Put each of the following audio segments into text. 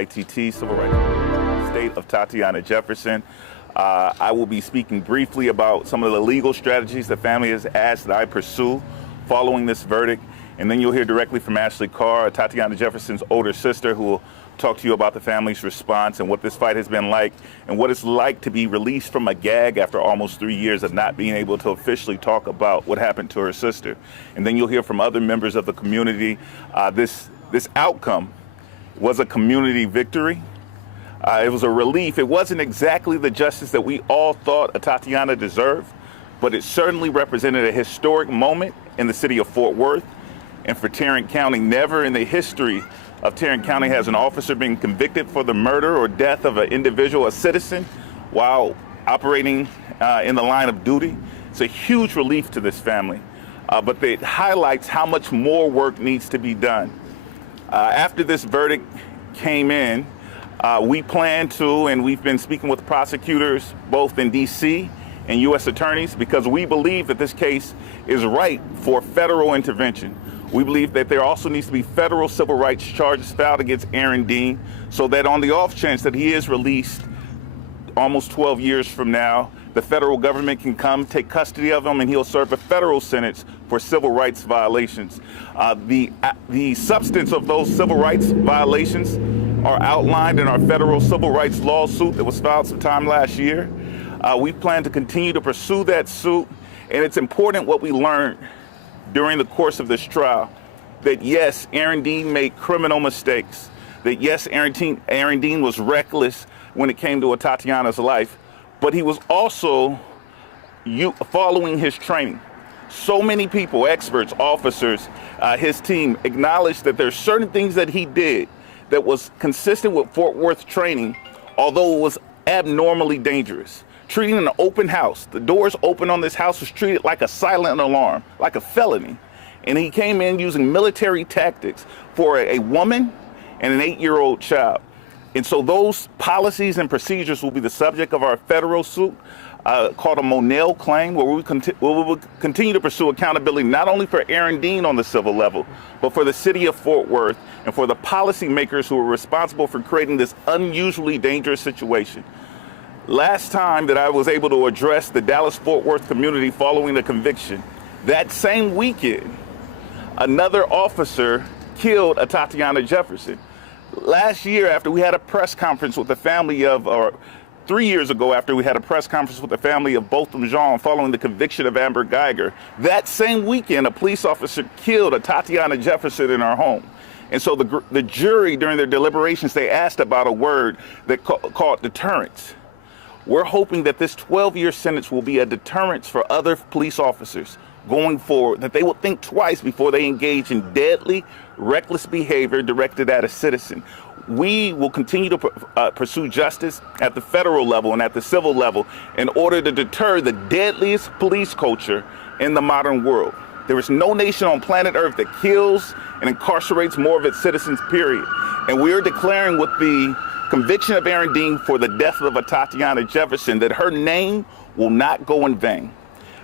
ITT, Civil Rights State of Atatiana Jefferson. I will be speaking briefly about some of the legal strategies the family has asked that I pursue following this verdict. And then you'll hear directly from Ashley Carr, Atatiana Jefferson's older sister, who will talk to you about the family's response and what this fight has been like and what it's like to be released from a gag after almost 3 years of not being able to officially talk about what happened to her sister. And then you'll hear from other members of the community. This outcome was a community victory. It was a relief. It wasn't exactly the justice that we all thought Atatiana deserved, but it certainly represented a historic moment in the city of Fort Worth and for Tarrant County. Never in the history of Tarrant County has an officer been convicted for the murder or death of an individual, a citizen, while operating in the line of duty. It's a huge relief to this family, but it highlights how much more work needs to be done. After this verdict came in, we plan to, and we've been speaking with prosecutors both in D.C. and U.S. attorneys, because we believe that this case is ripe for federal intervention. We believe that there also needs to be federal civil rights charges filed against Aaron Dean, so that on the off chance that he is released almost 12 years from now, the federal government can come take custody of him and he'll serve a federal sentence for civil rights violations. The substance of those civil rights violations are outlined in our federal civil rights lawsuit that was filed sometime last year. We plan to continue to pursue that suit, and it's important what we learned during the course of this trial, that yes, Aaron Dean made criminal mistakes, that yes, Aaron Dean was reckless when it came to Atatiana's life, but he was also following his training. So many people, experts, officers, his team acknowledged that there's certain things that he did that was consistent with Fort Worth training, although it was abnormally dangerous. Treating an open house, the doors open on this house, was treated like a silent alarm, like a felony. And he came in using military tactics for a woman and an 8-year-old child. And so those policies and procedures will be the subject of our federal suit called a Monell claim, where we will continue to pursue accountability not only for Aaron Dean on the civil level, but for the city of Fort Worth and for the policymakers who are responsible for creating this unusually dangerous situation. Last time that I was able to address the Dallas-Fort Worth community following the conviction, that same weekend, another officer killed Atatiana Jefferson. Last year, after we had a press conference with the family of, or 3 years ago, after we had a press conference with the family of Botham Jean following the conviction of Amber Geiger, that same weekend, a police officer killed Atatiana Jefferson in our home. And so the jury, during their deliberations, they asked about a word that called deterrence. We're hoping that this 12-year sentence will be a deterrence for other police officers going forward, that they will think twice before they engage in deadly, reckless behavior directed at a citizen. We will continue to pursue justice at the federal level and at the civil level in order to deter the deadliest police culture in the modern world. There is no nation on planet Earth that kills and incarcerates more of its citizens, period. And we are declaring with the conviction of Aaron Dean for the death of Atatiana Jefferson that her name will not go in vain,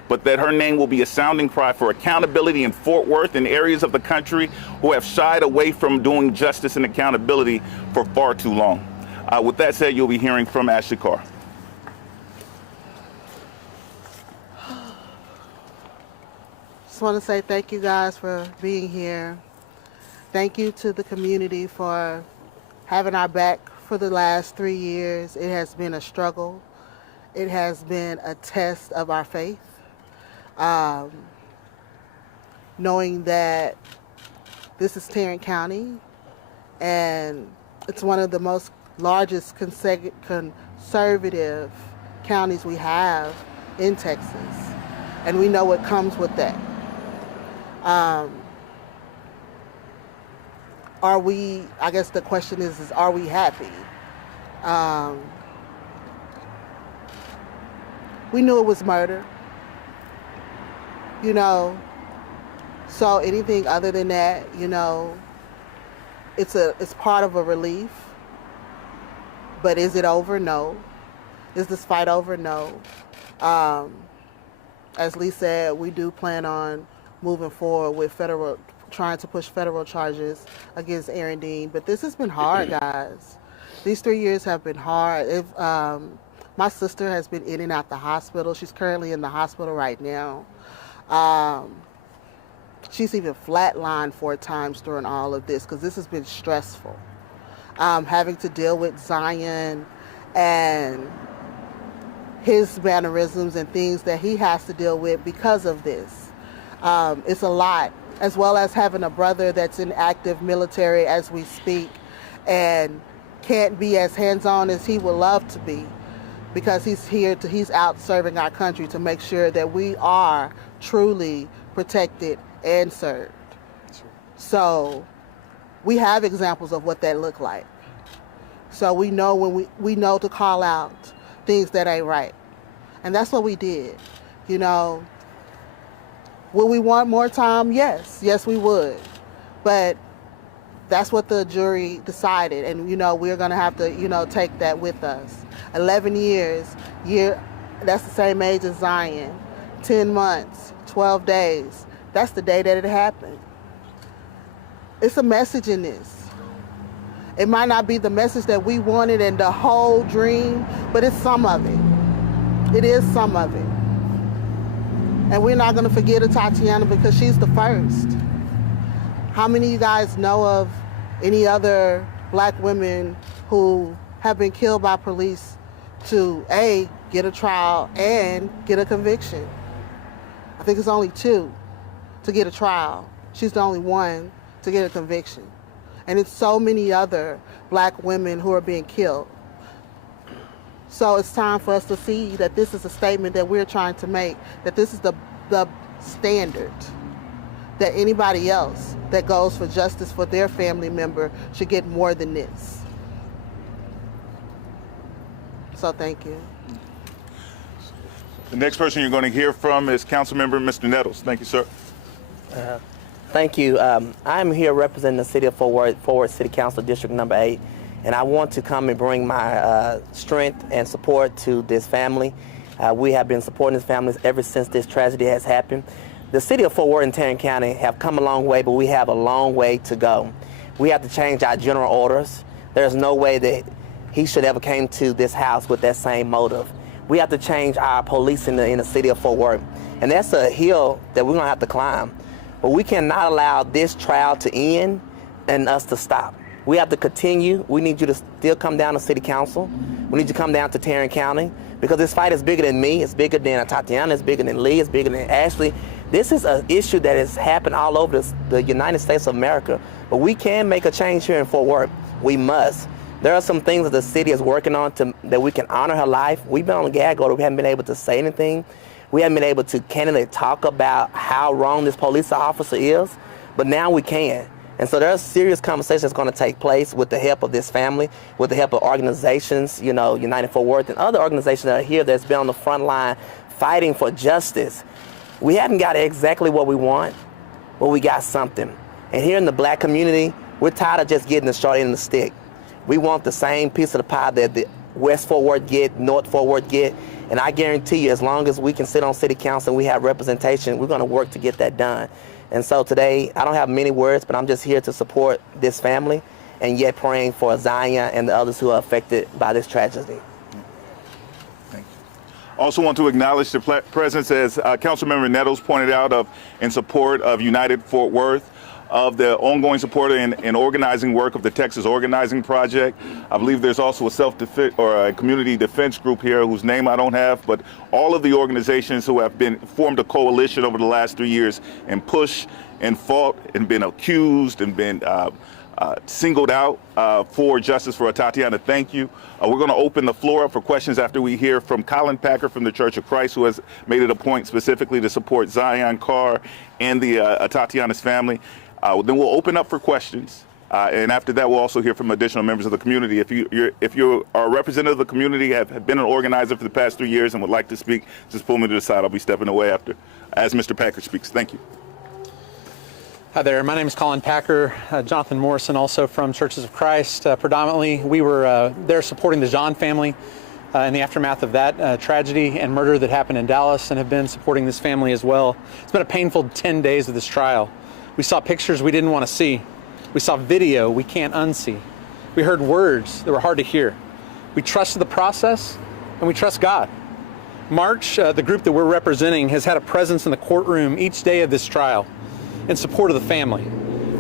but that her name will be a sounding cry for accountability in Fort Worth and areas of the country who have shied away from doing justice and accountability for far too long. With that said, you'll be hearing from Ashley Carr. Just want to say thank you guys for being here. Thank you to the community for having our back for the last 3 years. It has been a struggle. It has been a test of our faith. Knowing that this is Tarrant County and it's one of the most largest conservative counties we have in Texas, and we know what comes with that. Are we, I guess the question is are we happy? We knew it was murder, you know, so anything other than that, you know, it's part of a relief. But is it over? No. Is this fight over? No. As Lee said, we do plan on moving forward with trying to push federal charges against Aaron Dean. But this has been hard, guys. These 3 years have been hard. My sister has been in and out the hospital. She's currently in the hospital right now. She's even flatlined 4 times during all of this because this has been stressful. Having to deal with Zion and his mannerisms and things that he has to deal with because of this. It's a lot, as well as having a brother that's in active military as we speak and can't be as hands-on as he would love to be because he's out serving our country to make sure that we are truly protected and served. So we have examples of what that look like. So we know when we know to call out things that ain't right. And that's what we did. You know, would we want more time? Yes, we would. But that's what the jury decided. And, you know, we're going to have to, you know, take that with us. 11 years, that's the same age as Zion. 10 months, 12 days. That's the day that it happened. It's a message in this. It might not be the message that we wanted and the whole dream, but it's some of it. It is some of it. And we're not going to forget Atatiana because she's the first. How many of you guys know of any other black women who have been killed by police to A, get a trial and get a conviction? I think it's only 2 to get a trial. She's the only one to get a conviction. And it's so many other black women who are being killed. So it's time for us to see that this is a statement that we're trying to make, that this is the standard, that anybody else that goes for justice for their family member should get more than this. So thank you. The next person you're going to hear from is Councilmember Mr. Nettles. Thank you, sir. Thank you. I'm here representing the City of Fort Worth City Council District Number 8, and I want to come and bring my strength and support to this family. We have been supporting this family ever since this tragedy has happened. The City of Fort Worth and Tarrant County have come a long way, but we have a long way to go. We have to change our general orders. There's no way that he should ever came to this house with that same motive. We have to change our policing in the City of Fort Worth, and that's a hill that we're going to have to climb. But we cannot allow this trial to end and us to stop. We have to continue. We need you to still come down to City Council. We need you to come down to Tarrant County because this fight is bigger than me. It's bigger than Atatiana. It's bigger than Lee. It's bigger than Ashley. This is an issue that has happened all over the United States of America. But we can make a change here in Fort Worth. We must. There are some things that the city is working on that we can honor her life. We've been on the gag order. We haven't been able to say anything. We haven't been able to candidly talk about how wrong this police officer is, but now we can. And so there's serious conversations that's going to take place with the help of this family, with the help of organizations, you know, United Fort Worth and other organizations that are here that's been on the front line fighting for justice. We haven't got exactly what we want, but we got something. And here in the black community, we're tired of just getting the short end of the stick. We want the same piece of the pie that the West Fort Worth get, North Fort Worth get. And I guarantee you, as long as we can sit on City Council and we have representation, we're going to work to get that done. And so today, I don't have many words, but I'm just here to support this family and yet praying for Zion and the others who are affected by this tragedy. Thank you. Also want to acknowledge the presence, as Councilmember Nettles pointed out, in support of United Fort Worth, of the ongoing support and organizing work of the Texas Organizing Project. I believe there's also a self-defense or a community defense group here whose name I don't have, but all of the organizations who have formed a coalition over the last 3 years and pushed and fought and been accused and been singled out for justice for Atatiana. Thank you. We're going to open the floor up for questions after we hear from Colin Packer from the Church of Christ, who has made it a point specifically to support Zion Carr and the Atatiana's family. Then we'll open up for questions, and after that, we'll also hear from additional members of the community. If you are a representative of the community, have been an organizer for the past 3 years, and would like to speak, just pull me to the side. I'll be stepping away as Mr. Packer speaks. Thank you. Hi there. My name is Colin Packer. Jonathan Morrison, also from Churches of Christ. Predominantly, we were there supporting the John family in the aftermath of that tragedy and murder that happened in Dallas, and have been supporting this family as well. It's been a painful 10 days of this trial. We saw pictures we didn't want to see. We saw video we can't unsee. We heard words that were hard to hear. We trusted the process, and we trust God. March, the group that we're representing, has had a presence in the courtroom each day of this trial in support of the family.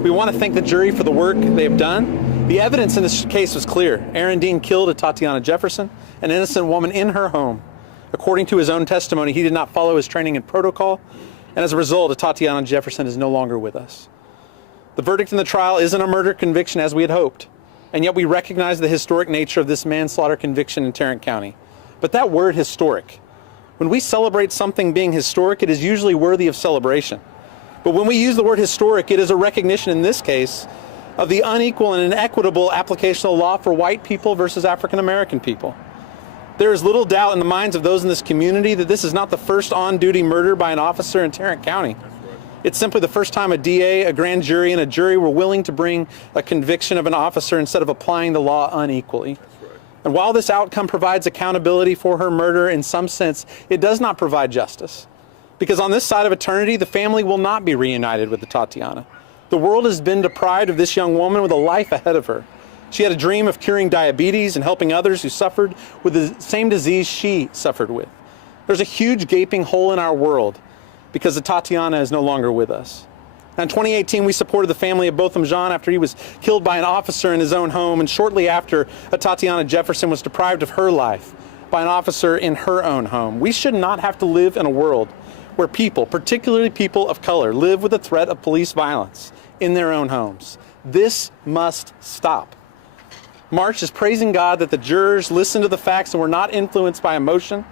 We want to thank the jury for the work they have done. The evidence in this case was clear. Aaron Dean killed Atatiana Jefferson, an innocent woman in her home. According to his own testimony, he did not follow his training and protocol, and as a result, Atatiana Jefferson is no longer with us. The verdict in the trial isn't a murder conviction as we had hoped, and yet we recognize the historic nature of this manslaughter conviction in Tarrant County. But that word, historic, when we celebrate something being historic, it is usually worthy of celebration. But when we use the word historic, it is a recognition in this case of the unequal and inequitable application of law for white people versus African American people. There is little doubt in the minds of those in this community that this is not the first on-duty murder by an officer in Tarrant County. It's simply the first time a DA, a grand jury, and a jury were willing to bring a conviction of an officer instead of applying the law unequally. And while this outcome provides accountability for her murder in some sense, it does not provide justice. Because on this side of eternity, the family will not be reunited with Atatiana. The world has been deprived of this young woman with a life ahead of her. She had a dream of curing diabetes and helping others who suffered with the same disease she suffered with. There's a huge gaping hole in our world because Atatiana is no longer with us. In 2018, we supported the family of Botham Jean after he was killed by an officer in his own home, and shortly after, Atatiana Jefferson was deprived of her life by an officer in her own home. We should not have to live in a world where people, particularly people of color, live with the threat of police violence in their own homes. This must stop. March is praising God that the jurors listened to the facts and were not influenced by emotion.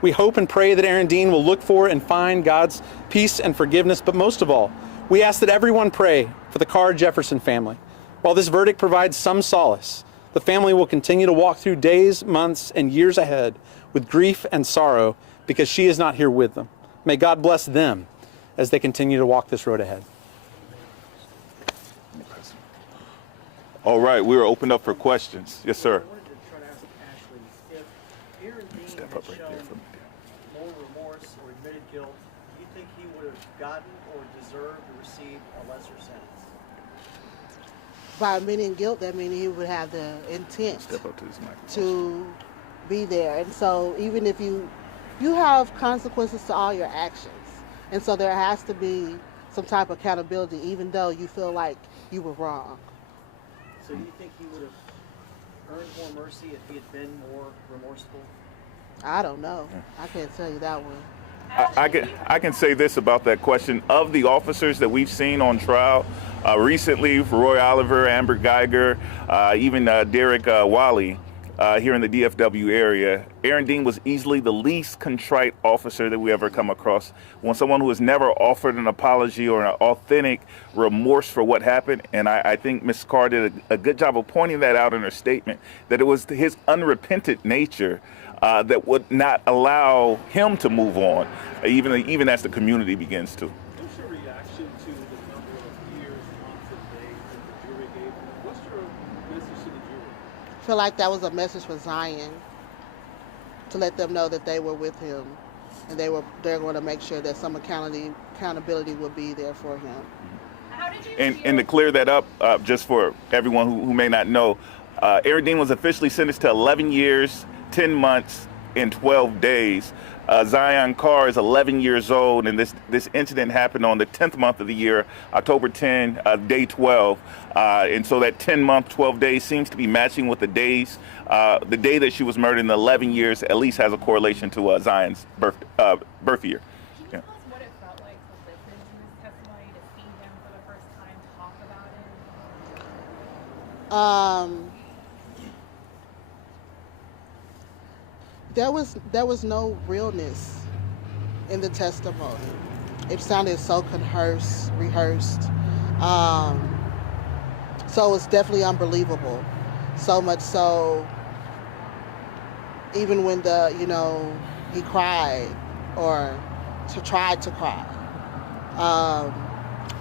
We hope and pray that Aaron Dean will look for and find God's peace and forgiveness, but most of all, we ask that everyone pray for the Carr Jefferson family. While this verdict provides some solace, the family will continue to walk through days, months, and years ahead with grief and sorrow because she is not here with them. May God bless them as they continue to walk this road ahead. All right, we are opened up for questions. Yes, sir. I wanted to try to ask Ashley, if Aaron Dean Step had up right there shown for me. more remorse or admitted guilt, do you think he would have gotten or deserved to receive a lesser sentence? By admitting guilt, that means he would have the intent Step up to this microphone. to be there. And so even if you have consequences to all your actions. And so there has to be some type of accountability, even though you feel like you were wrong. So do you think he would have earned more mercy if he had been more remorseful? I don't know. I can't tell you that one. I can say this about that question. Of the officers that we've seen on trial recently, Roy Oliver, Amber Geiger, even Derek Wally here in the DFW area, Aaron Dean was easily the least contrite officer that we ever come across. When someone who has never offered an apology or an authentic remorse for what happened, and I think Ms. Carr did a good job of pointing that out in her statement, that it was his unrepentant nature that would not allow him to move on, even as the community begins to. What's your reaction to the number of years, months, and days that the jury gave him? What's your message to the jury? I feel like that was a message for Zion to let them know that they were with him and they're going to make sure that some accountability will be there for him. How did you And to clear that up, just for everyone who may not know, Aaron Dean was officially sentenced to 11 years, 10 months, and 12 days. Zion Carr is 11 years old, and this incident happened on the 10th month of the year, October 10, day 12. And so that 10-month, 12 days seems to be matching with the days. The day that she was murdered in the 11 years at least has a correlation to Zion's birth year. Can you tell us what it felt like to listen to his testimony, to see him for the first time talk about it? There was no realness in the testimony. It sounded so rehearsed. So it's definitely unbelievable. So much so, even when he cried or tried to cry,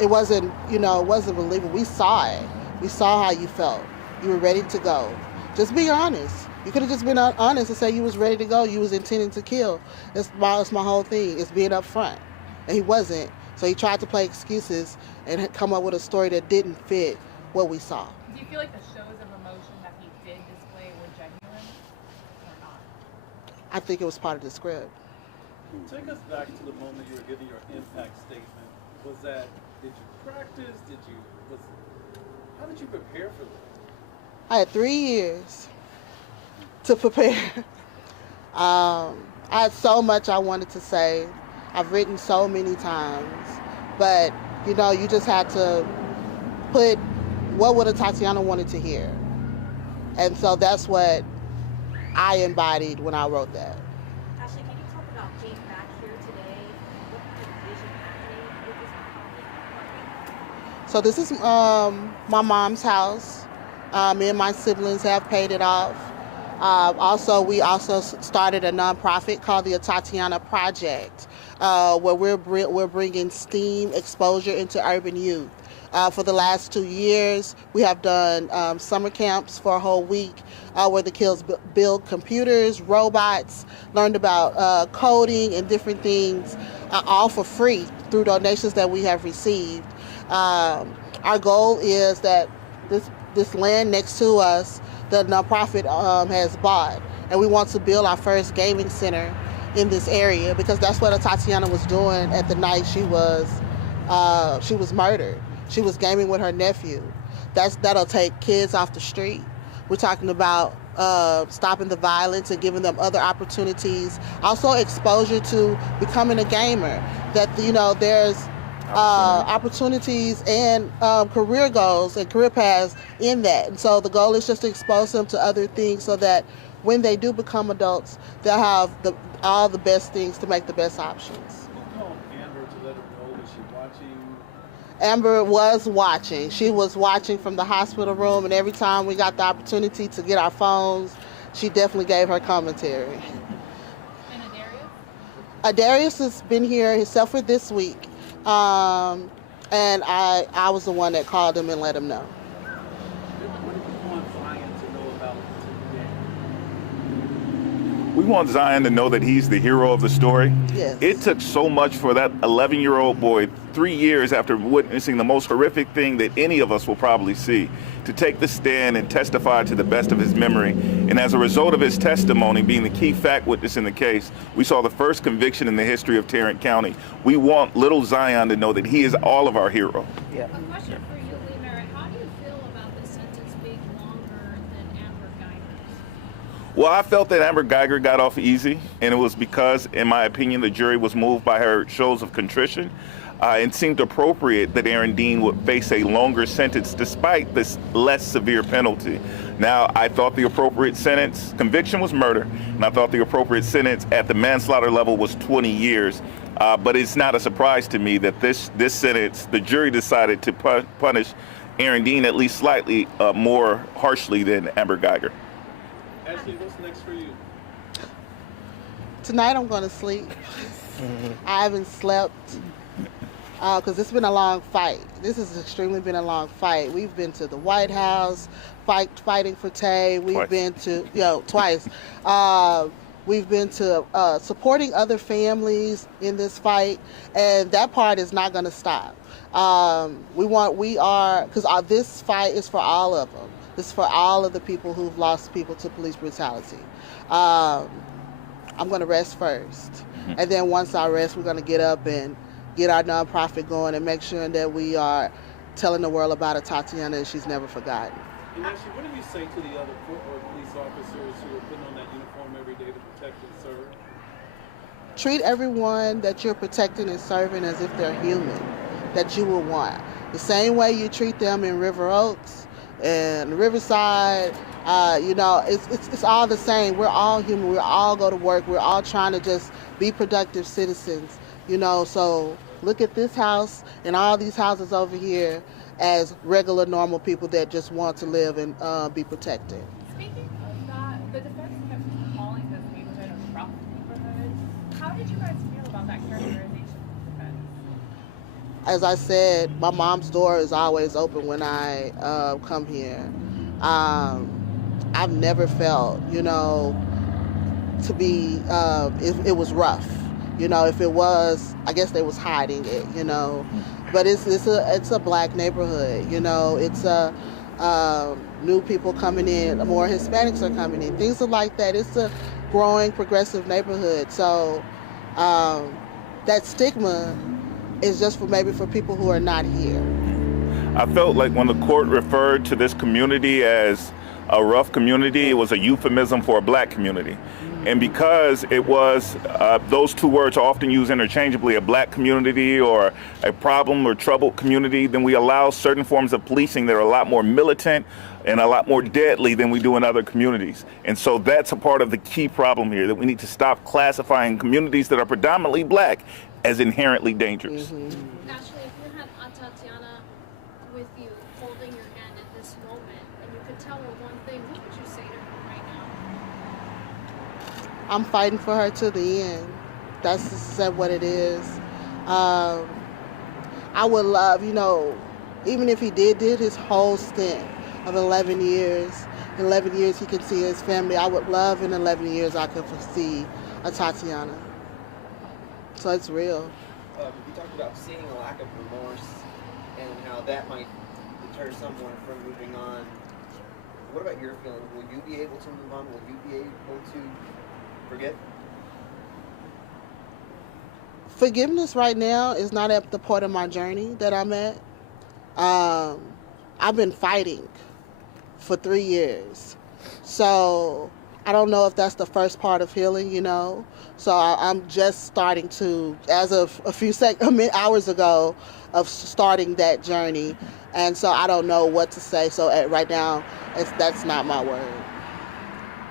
it wasn't believable. We saw it. We saw how you felt. You were ready to go. Just be honest. You could have just been honest and say you was ready to go. You was intending to kill. That's my whole thing. It's being upfront. And he wasn't. So he tried to play excuses and come up with a story that didn't fit what we saw. Do you feel like the shows of emotion I think it was part of the script. Take us back to the moment you were giving your impact statement. Was that, did you practice? How did you prepare for that? I had 3 years to prepare. I had so much I wanted to say. I've written so many times, but you know, you just had to put what would a Tatiana wanted to hear. And so that's what I embodied when I wrote that. Ashley, can you talk about being back here today? What kind of vision happening with this nonprofit? So this is my mom's house. Me and my siblings have paid it off. We also started a nonprofit called the Atatiana Project, where we're bringing STEAM exposure into urban youth. For the last 2 years, we have done summer camps for a whole week where the kids build computers, robots, learned about coding and different things, all for free through donations that we have received. Our goal is that this land next to us, the nonprofit has bought, and we want to build our first gaming center in this area, because that's what Tatiana was doing at the night she was murdered. She was gaming with her nephew. That'll take kids off the street. We're talking about stopping the violence and giving them other opportunities. Also exposure to becoming a gamer. That, you know, there's opportunities and career goals and career paths in that. And so the goal is just to expose them to other things so that when they do become adults, they'll have all the best things to make the best options. You called Amber to let her know that she's watching. Amber was watching. She was watching from the hospital room, and every time we got the opportunity to get our phones, she definitely gave her commentary. And Adarius? Darius has been here himself for this week, and I was the one that called him and let him know. What do you want Zion to know about today? We want Zion to know that he's the hero of the story. Yes. It took so much for that 11-year-old boy, 3 years after witnessing the most horrific thing that any of us will probably see, to take the stand and testify to the best of his memory. And as a result of his testimony being the key fact witness in the case, we saw the first conviction in the history of Tarrant County. We want little Zion to know that he is all of our hero. Yeah. A question for you, Leamer. How do you feel about the sentence being longer than Amber Geiger's? Well, I felt that Amber Geiger got off easy, and it was because, in my opinion, the jury was moved by her shows of contrition. It seemed appropriate that Aaron Dean would face a longer sentence despite this less severe penalty. Now, I thought the appropriate sentence, conviction was murder, and I thought the appropriate sentence at the manslaughter level was 20 years. But it's not a surprise to me that this sentence, the jury decided to punish Aaron Dean at least slightly more harshly than Amber Geiger. Ashley, what's next for you? Tonight I'm going to sleep. I haven't slept because it's been a long fight. This has extremely been a long fight. We've been to the White House fighting for Tay. We've been to, twice. We've been to supporting other families in this fight, and that part is not going to stop. Because this fight is for all of them. This is for all of the people who've lost people to police brutality. I'm going to rest first. And then once I rest, we're going to get up and get our nonprofit going and make sure that we are telling the world about Atatiana and she's never forgotten. And Ashley, what do you say to the other police officers who are putting on that uniform every day to protect and serve? Treat everyone that you're protecting and serving as if they're human, that you will want. The same way you treat them in River Oaks and Riverside, it's all the same. We're all human. We all go to work. We're all trying to just be productive citizens, so look at this house and all these houses over here as regular, normal people that just want to live and be protected. Speaking of that, the defense kept calling this neighborhood a rough neighborhood. How did you guys feel about that characterization of the defense? As I said, my mom's door is always open when I come here. I've never felt, to be, it was rough. If it was, I guess they was hiding it, But it's a black neighborhood, It's new people coming in, more Hispanics are coming in, things like that. It's growing progressive neighborhood. So that stigma is just for people who are not here. I felt like when the court referred to this community as a rough community, it was a euphemism for a black community. And because it was, those two words are often used interchangeably, a black community or a problem or troubled community, then we allow certain forms of policing that are a lot more militant and a lot more deadly than we do in other communities. And so that's a part of the key problem here, that we need to stop classifying communities that are predominantly black as inherently dangerous. Ashley, if you had Atatiana with you, holding your hand at this moment, and you could tell her one thing, what would you say to her right now? I'm fighting for her to the end. That's just what it is. I would love, even if he did his whole stint of 11 years, in 11 years he could see his family. I would love in 11 years I could see Atatiana. So it's real. You talked about seeing a lack of remorse and how that might deter someone from moving on. What about your feeling? Will you be able to move on? Will you be able to forget? Forgiveness right now is not at the point of my journey that I'm at. I've been fighting for 3 years. So I don't know if that's the first part of healing, So I'm just starting to, as of a few hours ago, of starting that journey. And so I don't know what to say. So right now, that's not my word.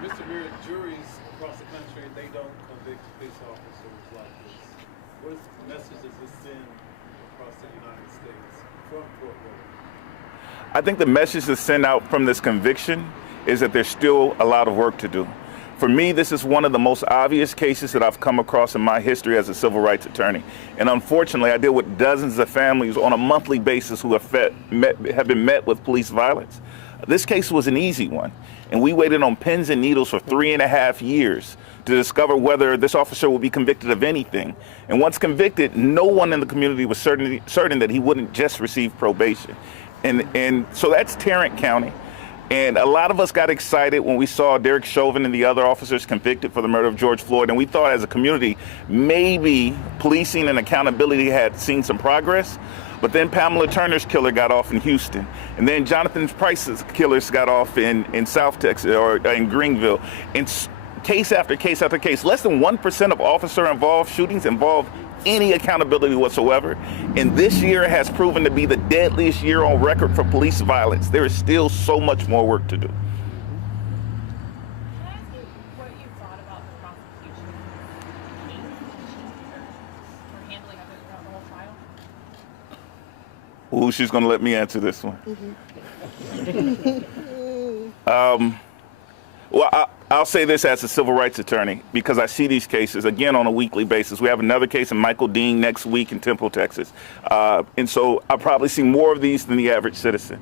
Mr. Merritt, juries across the country, they don't convict police officers like this. What message does this send across the United States from Fort Worth? I think the message to send out from this conviction is that there's still a lot of work to do. For me, this is one of the most obvious cases that I've come across in my history as a civil rights attorney. And unfortunately, I deal with dozens of families on a monthly basis who have been met with police violence. This case was an easy one, and we waited on pins and needles for 3.5 years to discover whether this officer would be convicted of anything. And once convicted, no one in the community was certain that he wouldn't just receive probation. And so that's Tarrant County. And a lot of us got excited when we saw Derek Chauvin and the other officers convicted for the murder of George Floyd. And we thought as a community, maybe policing and accountability had seen some progress. But then Pamela Turner's killer got off in Houston. And then Jonathan Price's killers got off in South Texas or in Greenville. And case after case after case, less than 1% of officer-involved shootings involve any accountability whatsoever. And this year has proven to be the deadliest year on record for police violence. There is still so much more work to do. Can I ask you what you thought about the prosecution case or handling of it throughout the whole trial? Ooh, she's going to let me answer this one. Well, I'll say this as a civil rights attorney, because I see these cases, again, on a weekly basis. We have another case in Michael Dean next week in Temple, Texas. And so I'll probably see more of these than the average citizen.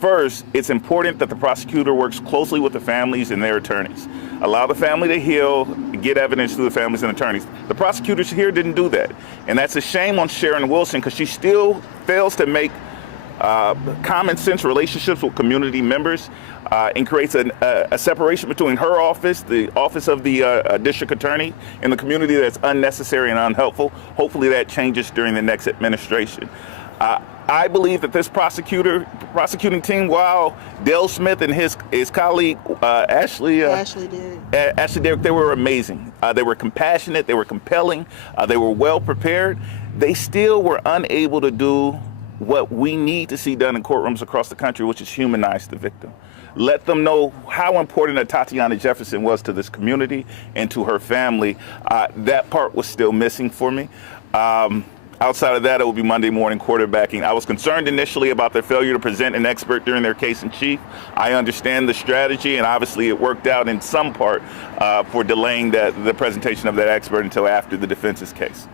First, it's important that the prosecutor works closely with the families and their attorneys. Allow the family to heal, get evidence through the families and attorneys. The prosecutors here didn't do that. And that's a shame on Sharon Wilson, because she still fails to make common sense relationships with community members and creates a separation between her office, the office of the district attorney, and the community that's unnecessary and unhelpful. Hopefully that changes during the next administration. I believe that this prosecuting team, while Dale Smith and his colleague Ashley Derrick, they were amazing. They were compassionate, they were compelling, they were well prepared. They still were unable to do what we need to see done in courtrooms across the country, which is humanize the victim. Let them know how important Atatiana Jefferson was to this community and to her family. That part was still missing for me. Outside of that, it will be Monday morning quarterbacking. I was concerned initially about their failure to present an expert during their case in chief. I understand the strategy, and obviously it worked out in some part for delaying the presentation of that expert until after the defense's case.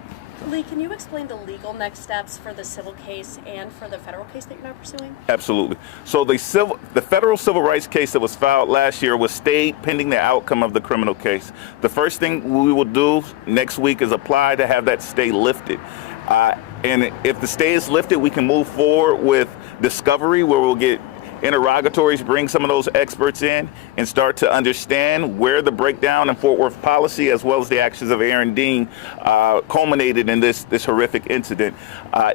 Lee, can you explain the legal next steps for the civil case and for the federal case that you're now pursuing? Absolutely. So the federal civil rights case that was filed last year was stayed pending the outcome of the criminal case. The first thing we will do next week is apply to have that stay lifted. And if the stay is lifted, we can move forward with discovery, where we'll get interrogatories, bring some of those experts in, and start to understand where the breakdown in Fort Worth policy, as well as the actions of Aaron Dean, culminated in this horrific incident.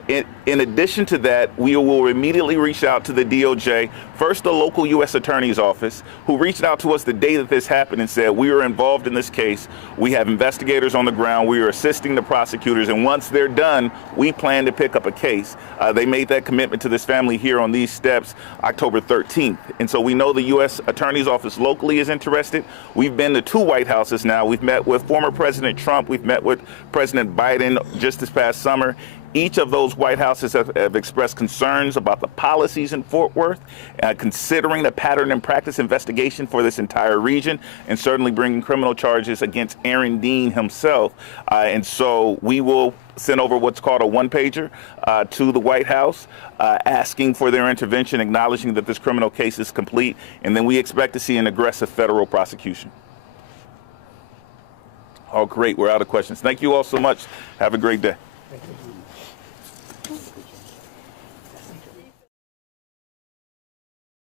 In addition to that, we will immediately reach out to the DOJ, first the local U.S. Attorney's Office, who reached out to us the day that this happened and said, we are involved in this case. We have investigators on the ground. We are assisting the prosecutors. And once they're done, we plan to pick up a case. They made that commitment to this family here on these steps October 13th. And so we know the U.S. Attorney's Office locally is interested. We've been to 2 White Houses now. We've met with former President Trump. We've met with President Biden just this past summer. Each of those White Houses have expressed concerns about the policies in Fort Worth, considering the pattern and practice investigation for this entire region, and certainly bringing criminal charges against Aaron Dean himself. And so we will send over what's called a one-pager to the White House, asking for their intervention, acknowledging that this criminal case is complete, and then we expect to see an aggressive federal prosecution. Oh, great. We're out of questions. Thank you all so much. Have a great day. Thank you.